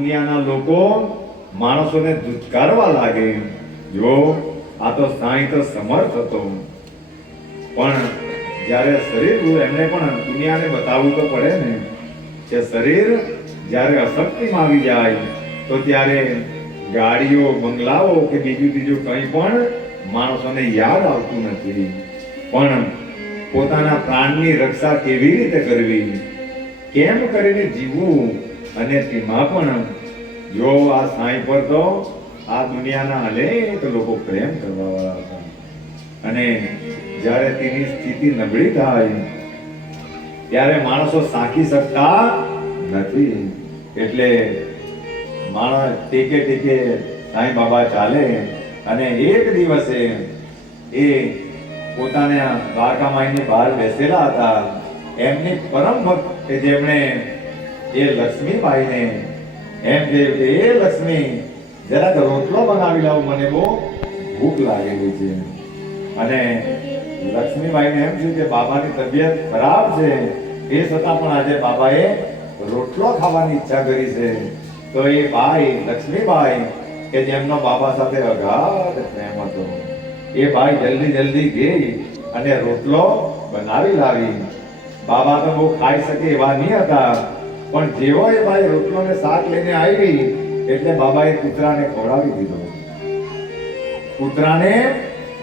દુનિયાના લોકો માણસોને ધુચકારવા લાગે. જો આ તો સાંઈ તો સમર્થ હતો. પણ જ્યારે શરીર એમને પણ દુનિયાને બતાવવું તો પડે ને. કે શરીર જ્યારે અશક્તિમાં આવી જાય, તો ત્યારે ગાડીઓ, બંગલાઓ કે બીજું બીજું કંઈ પણ માણસોને યાદ આવતું નથી. પણ પોતાના પ્રાણની રક્ષા કેવી રીતે કરવી? કેમ કરીને જીવવું? અને તેમાં પણ જો આ સાંઈ પર તો આ દુનિયાના અનેક લોકો પ્રેમ કરવા વાળા હતા. અને જ્યારે તેની સ્થિતિ નબળી થાય, ત્યારે માણસો સાંખી શકતા નથી. એટલે માણસ ટેકે ટેકે સાંઈ બાબા ચાલે અને એક દિવસે એ પોતાના દ્વારકામાઈની બહાર બેસેલા હતા. એમની પરમ ભક્ત જેમણે એ લક્ષ્મીબાઈને એમ દેવ કે એ લક્ષ્મી જરાક રોટલો બનાવી લાવ મને બહુ. ભૂખ લાગેલી છે. અને લક્ષ્મીબાઈને એમ થયું કે બાબાની તબિયત ખરાબ છે. એ છતાં પણ આજે બાબાએ રોટલો ખાવાની ઈચ્છા કરી છે. તો એ ભાઈ લક્ષ્મીબાઈ કે જેમનો બાબા સાથે અગાધ પ્રેમ હતો, એ ભાઈ જલ્દી જલ્દી ગઈ અને રોટલો બનાવી લાવી. બાબા તો બહુ ખાઈ શકે એવા નહીં હતા. પણ જેવો એ ભાઈ રોટલો ને શાક લઈને આવી, એટલે બાબાએ કૂતરાને ખવડાવી દીધો કૂતરાને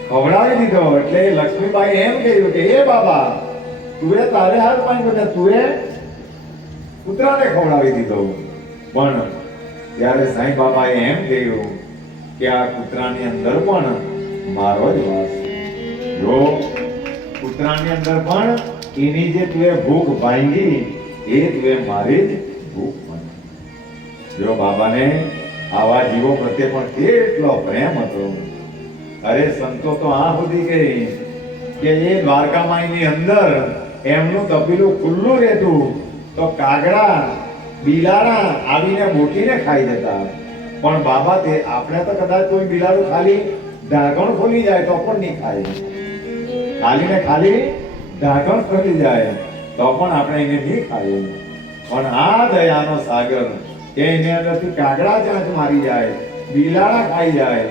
ખવડાવી દીધો, એટલે લક્ષ્મીબાઈ એમ કહ્યું કે એ બાબા, તુએ તારે હાથ માંગ્યો ને તુએ કૂતરાને ખવડાવી દીધો પણ ત્યારે સાંઈ બાબાએ એમ કહ્યું કે, આ કૂતરાની અંદર પણ મારો જ વાસ. જો કૂતરાની અંદર પણ એની જે તુએ ભૂખ ભાંગી એ તુએ મારી જ ભૂખ ભાંગી જો બાબાને આવા જીવો પ્રત્યે પણ કેટલો પ્રેમ હતો, અરે સંતો તો આ સુધી ગઈ કે એ દ્વારકામાઈની અંદર એમનું તપેલું ખુલ્લું રહેતું, તો કાગડા, બિલાડા આવીને મોટીને ખાઈ જતા. પણ બાબા તે આપણે તો કદાચ કોઈ બિલાડું ખાલી ઢાંકણ ખોલી જાય તો પણ નહીં ખાય. ખાલી ને ખાલી ઢાંકણ ખોલી જાય. તો પણ આપણે એને નહીં ખાઈએ. પણ આ દયાનો સાગર, કે એને અંદરથી કાગડા ચાંચ મારી જાય, બિલાડા ખાઈ જાય,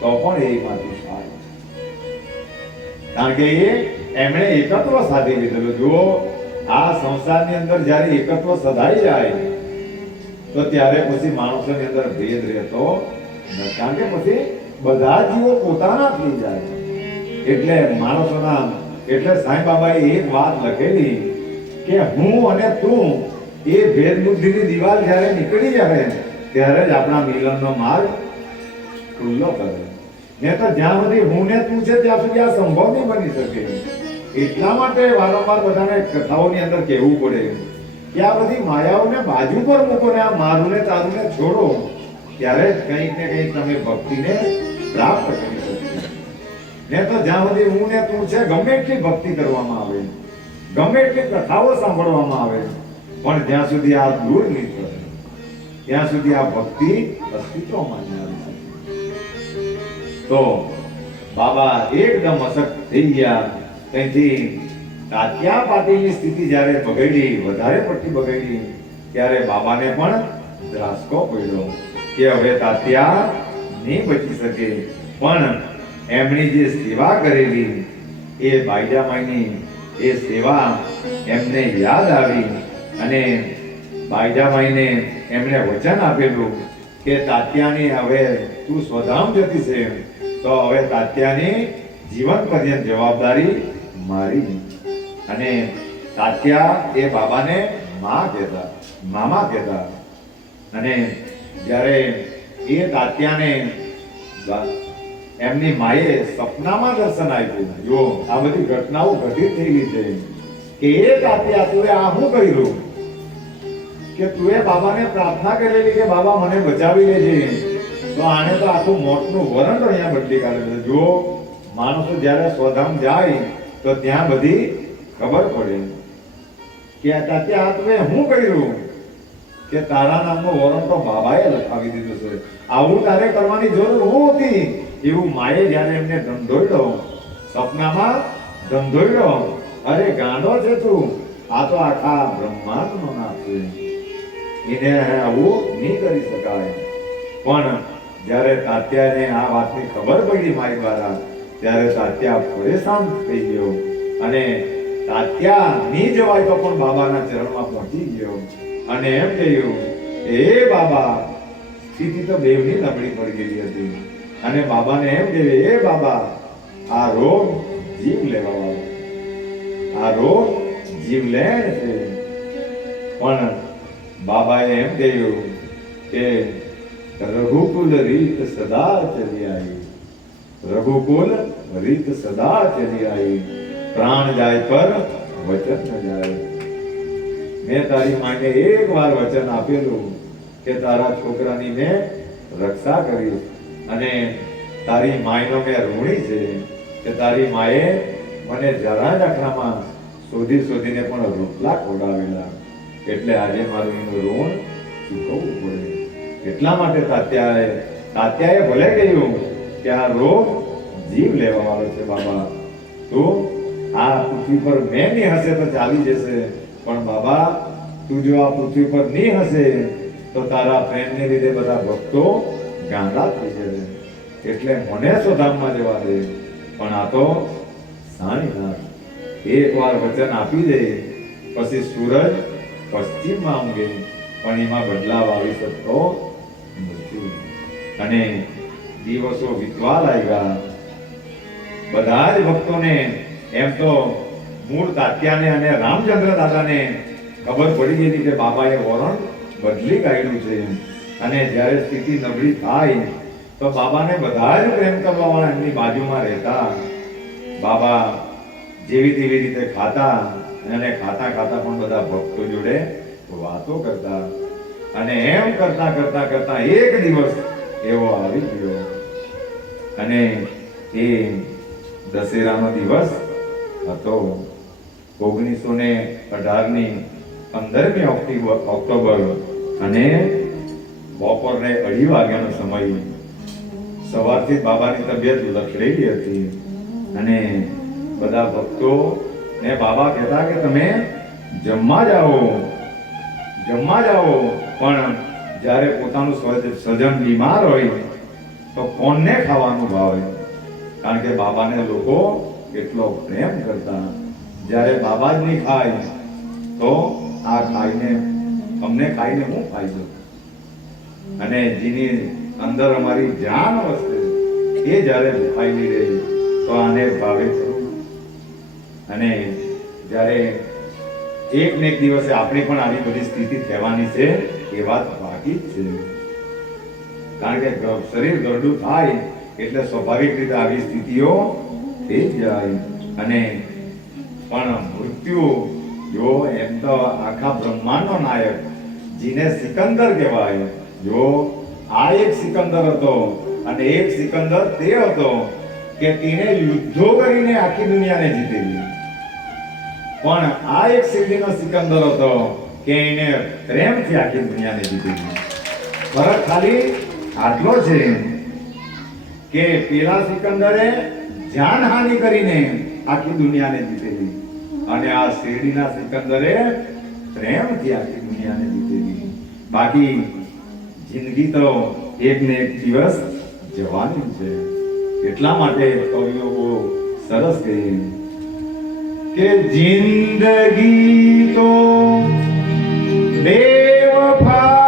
તો પણ એમાંથી ખાય. કારણ કે એ, એમણે એકત્વ સાધી લીધેલું. જુઓ, આ સંસારની અંદર જ્યારે એકત્વ સધાઈ જાય, તો ત્યારે પછી માણસોની અંદર ભેદ રહેતો નથી. કારણ કે પછી બધા જીવો પોતાના થઈ જાય. એટલે માણસોના, એટલે સાંઈ બાબાએ એક વાત લખેલી કે હું અને તું એ ભેદ બુદ્ધિની દિવાલ જ્યારે નીકળી જાય, ત્યારે જ આપણા મિલનનો માર્ગ ખુલ્લો કરે. ને તો જ્યાં સુધી હું ને તું છે, ત્યાં સુધી આ સંભવ નહીં બની શકે. એટલા માટે વારંવાર બધાને કથાઓની અંદર કહેવું પડે કે આ બધી માયાઓને બાજુ પર મૂકો ને આ મારું ને તારું છોડો, ત્યારે કંઈક ને કંઈક તમે ભક્તિને પ્રાપ્ત કરી શકો. ને તો જ્યાં સુધી હું ને તું છે, ગમે એટલી ભક્તિ કરવામાં આવે. ગમે એટલી કથાઓ સાંભળવામાં આવે, પણ જ્યાં સુધી આ દૂર નહીં થાય ત્યાં સુધી આ ભક્તિ અસ્તિત્વમાં નહીં આવી તો બાબા એકદમ અશક્ત થઈ ગયા. ત્યાંથી તાત્યા પાટીલની સ્થિતિ જ્યારે બગડી, વધારે પડતી બગડી, ત્યારે બાબાને પણ ધ્રાસકો પડ્યો કે હવે તાત્યા નહીં બચી શકે. પણ એમની જે સેવા કરેલી એ બાઈજામાઈની એ સેવા એમને યાદ આવી અને બાઈજામાઈને એમણે વચન આપેલું કે, તાત્યાની, હવે તું સ્વધામ જતી છે. તો હવે તાત્યાની જીવન પર્યંત જવાબદારી મારી અને તાત્યા એ બાબાને મા કહેતા, મામા કહેતા. અને જ્યારે એ તાત્યાને એમની માએ સપનામાં દર્શન આપ્યું જો આ બધી ઘટનાઓ ઘટિત થયેલી છે, કે એ તાત્યા તું આ શું કર્યું? કે તું એ બાબાને પ્રાર્થના કરેલી કે બાબા મને બચાવી લેજે. તો આને તો આખું મોટનું વરણ અહીંયા બદલી કાઢે છે. જો માણસો જ્યારે સ્વધામ જાય, તો ત્યાં બધી ખબર પડે. કે તાત્યા આ તું શું કર્યું? કે તારા નામનું વરણ તો બાબાએ લખાવી દીધું છે. આવું તારે કરવાની જરૂર હું હતી. એવું માએ જ્યારે એમને ધંધોડ્યો સપનામાં ધંધોડ્યો અરે ગાંડો છે તું, આ તો આખા બ્રહ્માંડનો નાથ છે. એને આવું નહીં કરી શકાય. પણ જ્યારે તાત્યાને આ વાતની ખબર પડી મારી દ્વારા, ત્યારે તાત્યા પરેશાન થઈ ગયો. અને તાત્યા નહીં જવાય તો પણ બાબાના ચરણમાં પહોંચી ગયો. અને એમ કહ્યું, એ બાબા, સ્થિતિ તો બેવની નબળી પડી ગઈ હતી. અને બાબાને એમ કહ્યું એ બાબા, આ રોગ જીવ લેવા વાળો. આ રોગ જીવલેણ છે. પણ બાબાએ એમ કહ્યું કે, રઘુકુલ રીત સદા ચલી આવી. રઘુકુલ રીત સદા ચલી આવી. પ્રાણ જાય પર વચન ન જાય. મેં તારી માને એક વાર વચન આપેલું કે તારા છોકરાની મેં રક્ષા કરીશ અને તારી માયનો મેં ઋણી છે કે તારી માએ મને જરા દાખલામાં શોધી શોધીને પણ રોટલા ખોડાવેલા એટલે આજે મારું એનું ઋણ ચૂકવવું પડે. એટલા માટે તાત્યાએ તાત્યાએ ભલે કહ્યું કે આ રોગ જીવ લેવા વાળો છે બાબા. તું આ પૃથ્વી પર મેં નહીં હશે તો ચાલી જશે. પણ બાબા, તું જો આ પૃથ્વી પર નહીં હશે, તો તારા પ્રેમને લીધે બધા ભક્તો ગાંડા થઈ જશે એટલે મને સ્વધામમાં જવા દે. પણ આ તો સાણીનાથ એક વાર વચન આપી દે, પછી સૂરજ પશ્ચિમમાં ઊંઘે પણ એમાં બદલાવ આવી શકતો નથી. અને દિવસો વીતવા લાગ્યા. બધા જ ભક્તોને એમ તો મૂળ તાત્યાને અને રામચંદ્ર દાદાને ખબર પડી ગઈ કે બાબાએ વરણ બદલી કાઢ્યું છે. અને જ્યારે સ્થિતિ નબળી થાય, તો બાબાને બધા જ પ્રેમ કરવા વાળા એમની બાજુમાં રહેતા. બાબા જેવી તેવી રીતે ખાતા અને ખાતા ખાતા પણ બધા ભક્તો જોડે વાતો કરતા. અને એમ કરતા કરતા કરતા એક દિવસ એવો આવી ગયો. અને એ દશેરાનો દિવસ હતો. ઓગણીસો ને અઢારની પંદરમી ઓક્ટોબર ઓક્ટોબર અને બપોરને અઢી વાગ્યાનો સમય સવારથી બાબાની તબિયત લથડેલી હતી અને બધા ભક્તો ને બાબા કહેતા કે તમે જમવા જાઓ જમવા જાઓ. પણ જ્યારે પોતાનું સજન બીમાર હોય તો કોણને ખાવાનું ભાવે? કારણ કે બાબાને લોકો કેટલો પ્રેમ કરતા. જ્યારે બાબા જ નહીં ખાય તો આ ખાઈને, અમને ખાઈને હું ફાયદો અને જેની અંદર અમારી જાન વસે એ જ્યારે નહીં રહે, તો આને ભાવે ખરું. અને જ્યારે એક ને એક દિવસે આપણી પણ આવી બધી સ્થિતિ થવાની છે, એ વાત બાકી છે. કારણ કે શરીર ગરડું થાય, એટલે સ્વાભાવિક રીતે આવી સ્થિતિઓ થઈ જાય. અને પણ મૃત્યુ, જો એમ તો આખા બ્રહ્માંડનો નાયક, જેને સિકંદર કહેવાય જો આ એક સિકંદર હતો અને એક સિકંદર તે હતો કે તેને યુદ્ધો કરીને આખી દુનિયાને જીતેલી. પણ આ એક શિરડીનો સિકંદર હતો કે એને પ્રેમથી આખી દુનિયાને જીતેલી. ફરક ખાલી આટલો છે. કે પેલા સિકંદરે જાનહાનિ કરીને આખી દુનિયાને જીતેલી અને આ શેરડીના સિકંદરે પ્રેમથી આખી દુનિયાને જીતેલી. બાકી જિંદગી તો એક ને એક દિવસ જવાની છે. એટલા માટે કવિઓ બહુ સરસ કહે કે જિંદગી તો બેવફા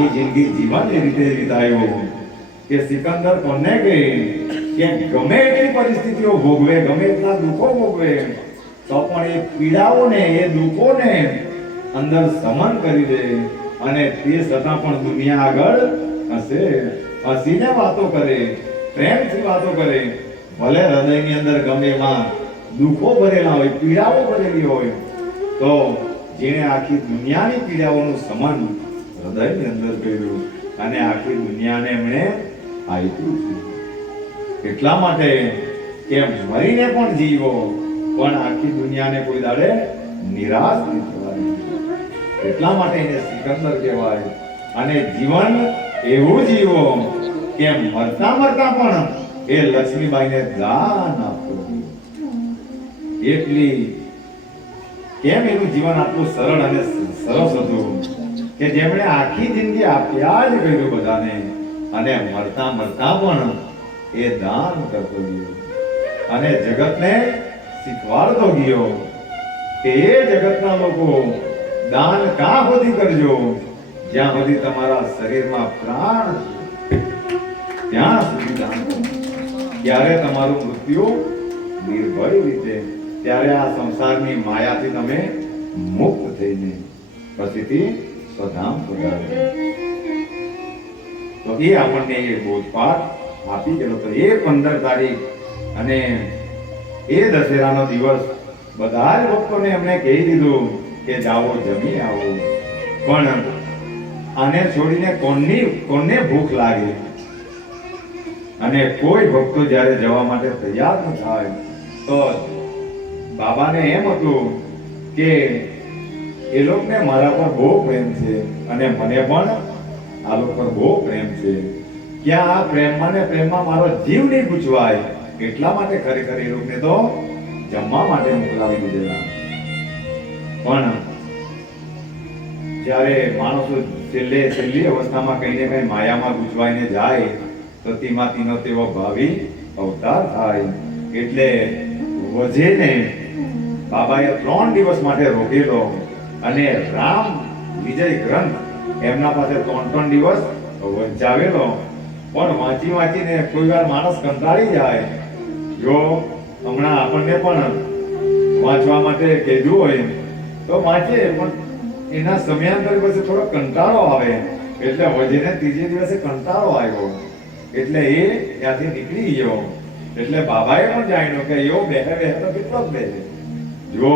આખી જિંદગી જીવન રીતે વિતાયો કે સિકંદર કોને કે કે ગમે એટલી પરિસ્થિતિઓ ભોગવે, ગમે એટલા દુઃખો ભોગવે, તો પણ એ પીડાઓને, એ દુઃખોને અંદર સમન કરી દે અને તે છતાં પણ દુનિયા આગળ હશે. હસીને વાતો કરે, પ્રેમથી વાતો કરે. ભલે હૃદયની અંદર ગમે એમાં દુઃખો ભરેલા હોય, પીડાઓ ભરેલી હોય, તો જેણે આખી દુનિયાની પીડાઓનું સમાન હૃદયની અંદર કર્યું અને આખી દુનિયાને એમણે આપ્યું છે એટલા માટે કે મરીને પણ જીવો, પણ આખી દુનિયાને કોઈ દાડે નિરાશ નહીં થવાની એટલા માટે એને સિકંદર કહેવાય. અને જીવન એવું જીવો કે મરતા મરતા પણ એ લક્ષ્મીબાઈને દાન આપવું એટલી કેમ એનું જીવન આટલું સરળ અને સરસ હતું? કે જેમણે આખી જિંદગી આપ્યા જ કર્યું બધાને, અને મરતા મરતા પણ એ દાન કરતો ગયો. અને જગતને શીખવાડતો ગયો કે એ જગતના લોકો દાન કા સુધી કરજો? જ્યાં સુધી તમારા શરીરમાં પ્રાણ ત્યાં સુધી દાન ત્યારે તમારું મૃત્યુ નિર્ભય રીતે, ત્યારે આ સંસારની માયાથી તમે મુક્ત થઈને, પછીથી સ્વધામ પધારો તો એ આપણને એ બોધપાઠ આપી ગયેલો તો એ પંદર તારીખ અને એ દશેરાનો દિવસ બધા જ ભક્તોને એમણે કહી દીધું કે જાઓ, જમી આવો. પણ આને છોડીને કોની કોને ભૂખ લાગે? અને કોઈ ભક્તો જ્યારે જવા માટે તૈયાર ન થાય, તો બાબાને એમ હતું કે એ લોકોને મારા પર બહુ પ્રેમ છે અને મને પણ આ લોકો પર બહુ પ્રેમ છે. ક્યાં આ પ્રેમમાં ને પ્રેમમાં મારો જીવ નહીં ગુજવાય એટલા માટે ખરેખર એ લોકોને તો જમવા માટે મોકલાવી દીધેલા. પણ જ્યારે માણસો છેલ્લે છેલ્લી અવસ્થામાં કહીને કઈ માયામાં ગુજવાઈને જાય, તો તેમાં તેનો તેવો ભાવિ અવતાર થાય. એટલે વજેને બાબાએ ત્રણ દિવસ માટે રોકેલો. અને રામ વિજય ગ્રંથ એમના પાસે ત્રણ ત્રણ દિવસ વંચાવેલો. પણ વાંચી વાંચીને કોઈ વાર માણસ કંટાળી જાય. જો હમણાં આપણને પણ વાંચવા માટે કહેજું હોય, તો વાંચે, પણ એના સમયાંતર પછી થોડો કંટાળો આવે. એટલે વજીને ત્રીજે દિવસે કંટાળો આવ્યો. એટલે એ ત્યાંથી નીકળી ગયો. એટલે બાબાએ પણ જાણ્યું કે એવો બેહે બેહે તો કેટલો જ બેસે જો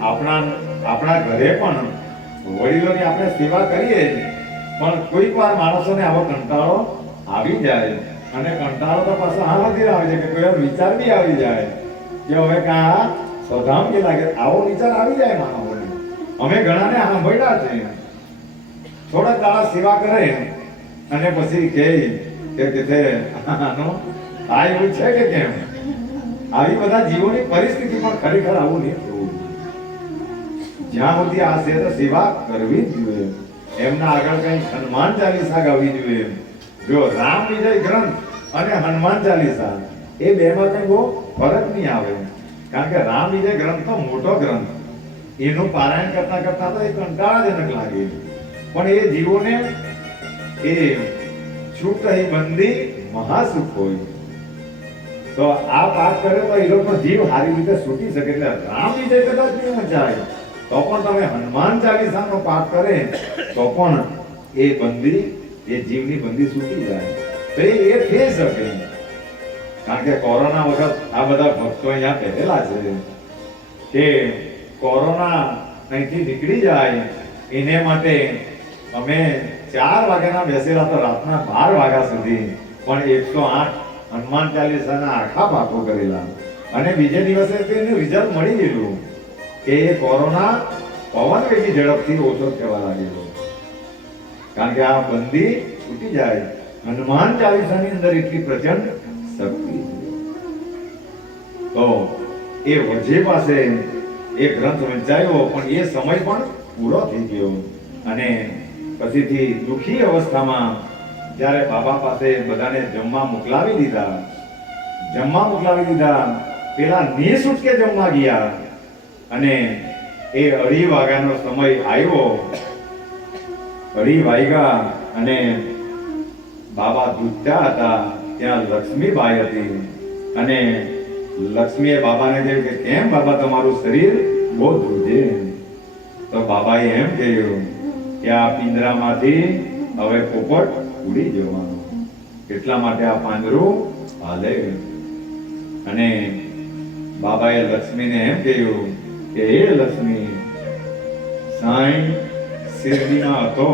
આપણા આપણા ઘરે પણ વડીલોની આપણે સેવા કરીએ પણ કોઈક વાર માણસોને આવો કંટાળો આવી જાય. અને કંટાળો તો પાછો હા નથી આવે છે કે કોઈ વિચાર બી આવી જાય. કે હવે કા સ્વધામ કે લાગે. આવો વિચાર આવી જાય માનવોને અમે ઘણાને સાંભળ્યા છે. થોડા દાડા સેવા કરે અને પછી કહે કે કે તે આનો આ એવું છે કે કેમ? આવી બધા જીવોની પરિસ્થિતિ પણ ખરેખર આવું નહીં થવું. જ્યાં સુધી આ છે સેવા કરવી જોઈએ. એમના આગળ કઈ હનુમાન ચાલીસા ગાવી જોઈએ જો રામ વિજય ગ્રંથ અને હનુમાન ચાલીસા, એ બેમાં કઈ બહુ ફરક નહીં આવે. કારણ કે રામ વિજય ગ્રંથ તો મોટો ગ્રંથ. એનું પારાયણ કરતા કરતા તો એ કંટાળાજનક લાગે. પણ એ જીવોને એ છૂટ રહી બંદી મહાસુખ હોય. તો આ પાઠ કરે તો એ લોકો જીવ સારી રીતે છૂટી શકે. એટલે રામ વિજય કદાચ નહીં મચાય. તો પણ તમે હનુમાન ચાલીસાનો પાઠ કરે, તો પણ એ બંદી, એ જીવની બંદી છૂટી જાય. તો એ થઈ શકે. કારણ કે કોરોના વખત આ બધા ભક્તો અહીંયા પહેરેલા છે. કે કોરોના અહીંથી નીકળી જાય, એને માટે અમે ચાર વાગ્યાના બેસેલા તો રાતના બાર વાગ્યા સુધી પણ એકસો આઠ હનુમાન ચાલીસાના આખા પાકો કરેલા. અને બીજે દિવસે તેનું રિઝલ્ટ મળી ગયેલું. કે એ કોરોના પવન વેગી ઝડપથી ઓછો થવા લાગેલો કારણ કે આ બંદી છૂટી જાય. હનુમાન ચાલીસાની અંદર એટલી પ્રચંડ શક્તિ તો એ વજે પાસે એ ગ્રંથ વંચાયો, પણ એ સમય પણ પૂરો થઈ ગયો. અને પછીથી દુઃખી અવસ્થામાં જ્યારે બાબા પાસે બધાને જમવા મોકલાવી દીધા, જમવા મોકલાવી દીધા, પેલા નિઃશુલ્કે જમવા ગયા. અને એ અઢી વાગ્યાનો સમય આવ્યો. અઢી વાગ્યા અને બાબા દૂધતા હતા. ત્યાં લક્ષ્મીબાઈ હતી. અને લક્ષ્મીએ બાબાને કહ્યું કે, કેમ બાબા, તમારું શરીર બહુ દૂધે? તો બાબાએ એમ કહ્યું કે, આ પિંજરામાંથી હવે પોપટ ઉડી જવાનો. એટલા માટે આ પાંજરું હાલે. અને બાબાએ લક્ષ્મીને એમ કહ્યું કે હે લક્ષ્મી, સાંઈ શિરડીમાં હતો.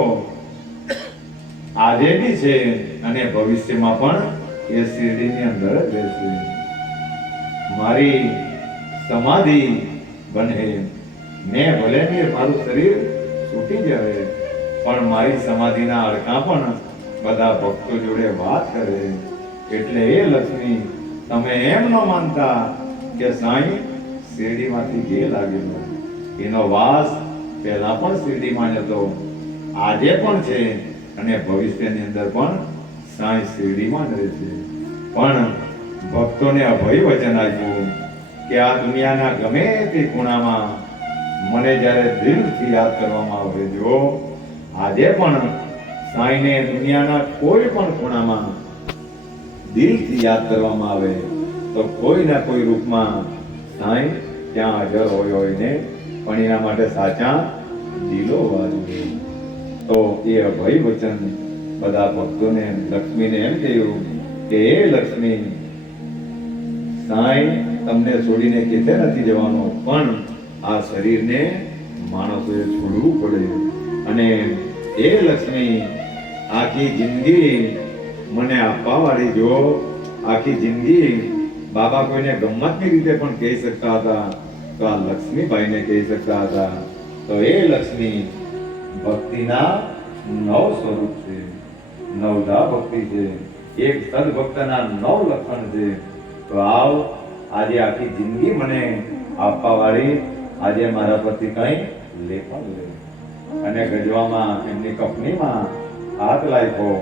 આજે બી છે અને ભવિષ્યમાં પણ એ શિરડીની અંદર જ રહેશે મારી સમાધિ બને. મેં ભલે ને મારું શરીર છૂટી જાય પણ મારી સમાધિના અડકા પણ બધા ભક્તો જોડે વાત કરે. એટલે એ લક્ષ્મી, તમે એમ ન માનતા કે સાંઈ શિરડીમાંથી જે લાગેલો એનો વાસ પહેલા પણ શિરડીમાં જ હતો. આજે પણ છે અને ભવિષ્યની અંદર પણ સાંઈ શિરડીમાં જ રહેશે પણ ભક્તોને અભય વચન આપ્યું કે આ દુનિયાના ગમે તે ખૂણામાં મને જ્યારે દિલથી યાદ કરવામાં આવે જો આજે પણ સાંઈને દુનિયાના કોઈ પણ ખૂણામાં દિલથી યાદ કરવામાં આવે તો કોઈ ના કોઈ રૂપમાં સાંઈ, ત્યાં હાજર હોય ને પણ એના માટે સાચા દિલો વાજવે. તો એ અભય વચન બધા ભક્તોને લક્ષ્મીને એમ કહ્યું કે એ લક્ષ્મી, સાંઈ, તમને છોડીને કેતે નથી જવાનો? પણ આ શરીરને માણસોએ છોડવું પડે. અને એ લક્ષ્મી, આખી જિંદગી મને આપવા વાળી જો, આખી જિંદગી બાબા કોઈને ગમ્મતની રીતે પણ કહી શકતા હતા, તો આ લક્ષ્મીભાઈને કહી શકતા હતા. તો એ લક્ષ્મી ભક્તિના નવ સ્વરૂપ છે. નવધા ભક્તિ છે. એક સદભક્તના નવ લક્ષણ છે. તો આવ, આજે આખી જિંદગી મને આપવા વાળી, આજે મારા પરથી કઈ લેખન લે અને ગજવામાં એમની કંપનીમાં હાથ લાગ્યો.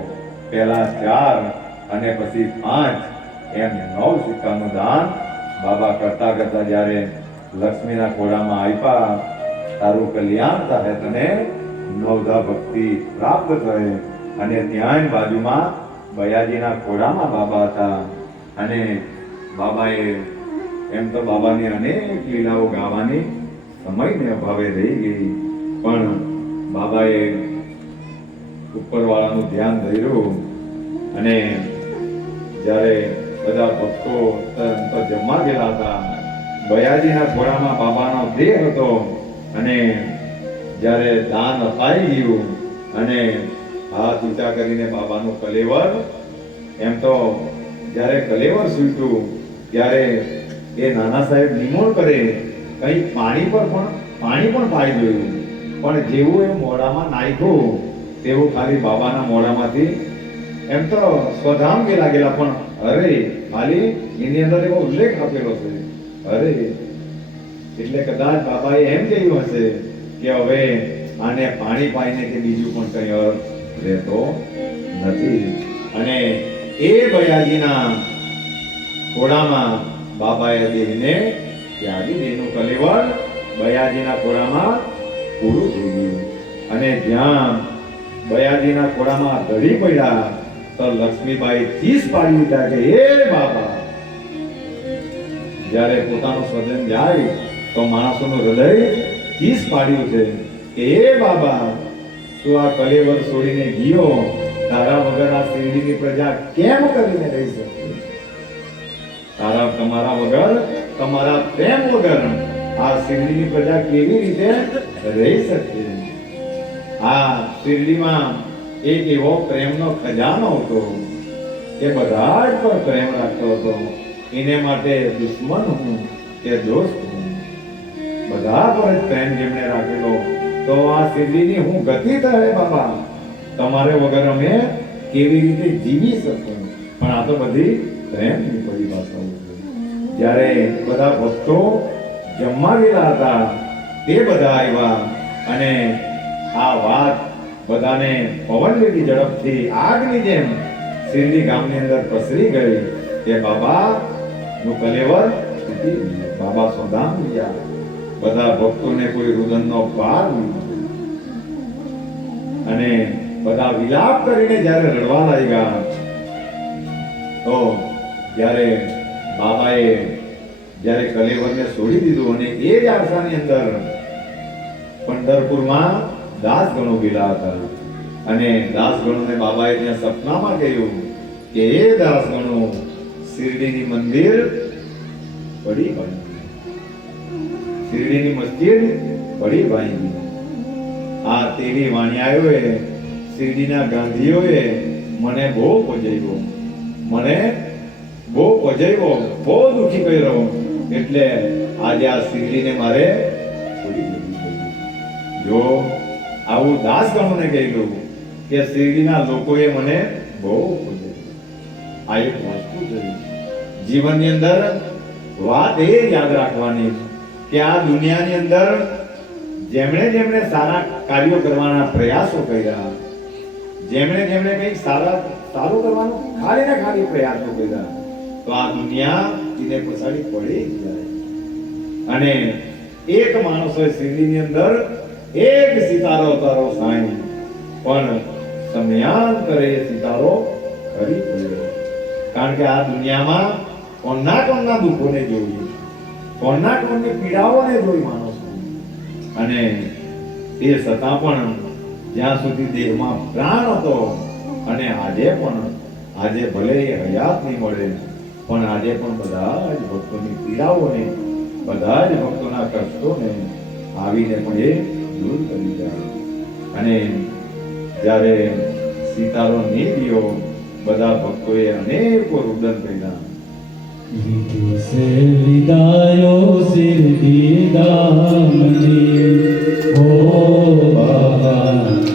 પહેલા ચાર અને પછી પાંચ. એમ નવ સિક્કાનું દાન. બાબા કરતા કરતા જ્યારે લક્ષ્મીના ખોળામાં આપ્યા તારું કલ્યાણ થાય તને, નવધા ભક્તિ પ્રાપ્ત થાય. અને ત્યાં બાજુમાં બયાજીના ખોળામાં બાબા હતા. અને બાબાએ, એમ તો બાબાની અનેક લીલાઓ ગાવાની સમયને અભાવે રહી ગઈ. પણ બાબાએ ઉપરવાળાનું ધ્યાન ધર્યું. અને જ્યારે બધા ભક્તો તો જમવા ગયેલા હતા. બયાજીના ઘોડામાં બાબાનો દેહ હતો અને જ્યારે દાન અપાઈ ગયું અને હાથ ઊંચા કરીને બાબાનું કલેવર, એમ તો જ્યારે કલેવર સૂટ્યું, ત્યારે એ નાના સાહેબ નિમોળ કરે, કંઈ પાણી પર પણ, પાણી પણ પાઈ જોયું. પણ જેવું એ મોઢામાં નાખ્યું, તેવું ખાલી બાબાના મોઢામાંથી એમ તો સ્વધામ ગયેલા લાગેલા, પણ અરે ખાલી એની અંદર એવો ઉલ્લેખ આપેલો છે. અરે, એટલે કદાચ બાબાએ એમ કહ્યું હશે કે હવે આને પાણી પાઈને કે બીજું પણ કઈ અર્થ રહેતો નથી. અને એ બયાજીના ખોળામાં બાબાએ દેવીને ત્યાગી એનું કલેવર બયાજીના ખોળામાં પૂરું થઈ ગયું. અને જ્યાં બયાજીના ખોળામાં ધડી પડ્યા તો લક્ષ્મીબાઈ ચીસ પાડી ઉઠ્યા કે હે બાબા. જ્યારે પોતાનું સ્વજન જાય, તો માણસોનું હૃદય ચીસ પાડ્યું છે કે હે બાબા, તું આ કલેવર છોડીને ગયો, તારા વગર આ પ્રજા કેમ કરીને રહી શકે? તારા, તમારા વગર, તમારા પ્રેમ વગર આ શિરડીની પ્રજા કેવી રીતે રહી શકે? આ શિરડીમાં એક એવો પ્રેમનો ખજાનો હતો. એ બધા જ પર પ્રેમ રાખતો હતો. એને માટે દુશ્મન હું કે દોસ્ત હું. બધા પર જ પ્રેમ જેમણે રાખેલો, તો આ સિદ્ધિની હું ગતિ થાય બાબા. તમારે વગર અમે કેવી રીતે જીવી શકું? પણ આ તો બધી પ્રેમની પરિભાષાઓ જ્યારે બધા ભક્તો જમવા ગયેલા હતા, તે બધા આવ્યા અને આ વાત બધાને પવન વેગી ઝડપથી આગની જેમ શિરડી ગામની અંદર પસરી ગઈ કે બાબા, નું કલેવર બાબા સોદામ ગયા. બધા ભક્તોને કોઈ રુદનનો પાર અને બધા વિલાપ કરીને જ્યારે રડવા લાગ્યા, તો ત્યારે બાબાએ જ્યારે કલેવરને છોડી દીધું અને એ જ આશાની અંદર પંઢરપુરમાં દાસ ગણો ગીલા હતા. અને દાસ ગણોને બાબાએ ત્યાં સપનામાં કહ્યું કે એ દાસ ગણો શિરડીની મંદિર પડી ભાઈ શિરડીની મસ્જિદ પડી ભાઈ આ તેરી વાણિયાઓએ, શિરડીના ગાંધીઓએ મને બહુ પજાવ્યો. મને બહુ પજાવ્યો, બહુ દુઃખી કર્યો. એટલે આજે આ શિરડીને મારે છોડી દેવી જો આવું દાસ ગણોને કહેલું કે શિરડીના લોકોએ મને બહુ આ એક વસ્તુ છે. જીવનની અંદર વાત એ યાદ રાખવાની કે આ દુનિયાની અંદર જેમણે જેમણે સારા કાર્યો કરવાના પ્રયાસો કર્યા, જેમણે જેમણે કંઈક સારા, સારું કરવાનું ખાલી ને ખાલી પ્રયાસો કર્યા, તો આ દુનિયા એને પછાડી પડી જાય. અને એક માણસોએ શિરડીની અંદર એક સિતારો તારો સાંઈ. પણ સમયાંતરે કરે સિતારો ખરી પડ્યો. કારણ કે આ દુનિયામાં કોણના કોણના દુઃખોને જોઈએ કોણના કોણની પીડાઓને જોઈ માણસો અને એ છતાં પણ જ્યાં સુધી દેહમાં પ્રાણ હતો અને આજે પણ, આજે ભલે એ હયાત નહીં મળે, પણ આજે પણ બધા જ ભક્તોની પીડાઓને, બધા જ ભક્તોના કષ્ટોને આવીને પણ એ દૂર કરી ગયા અને જ્યારે સીતારો નીકળ્યો, બધા ભક્તોએ અનેકો રુદન કર્યા. से विदायो सिर दीदा मुझे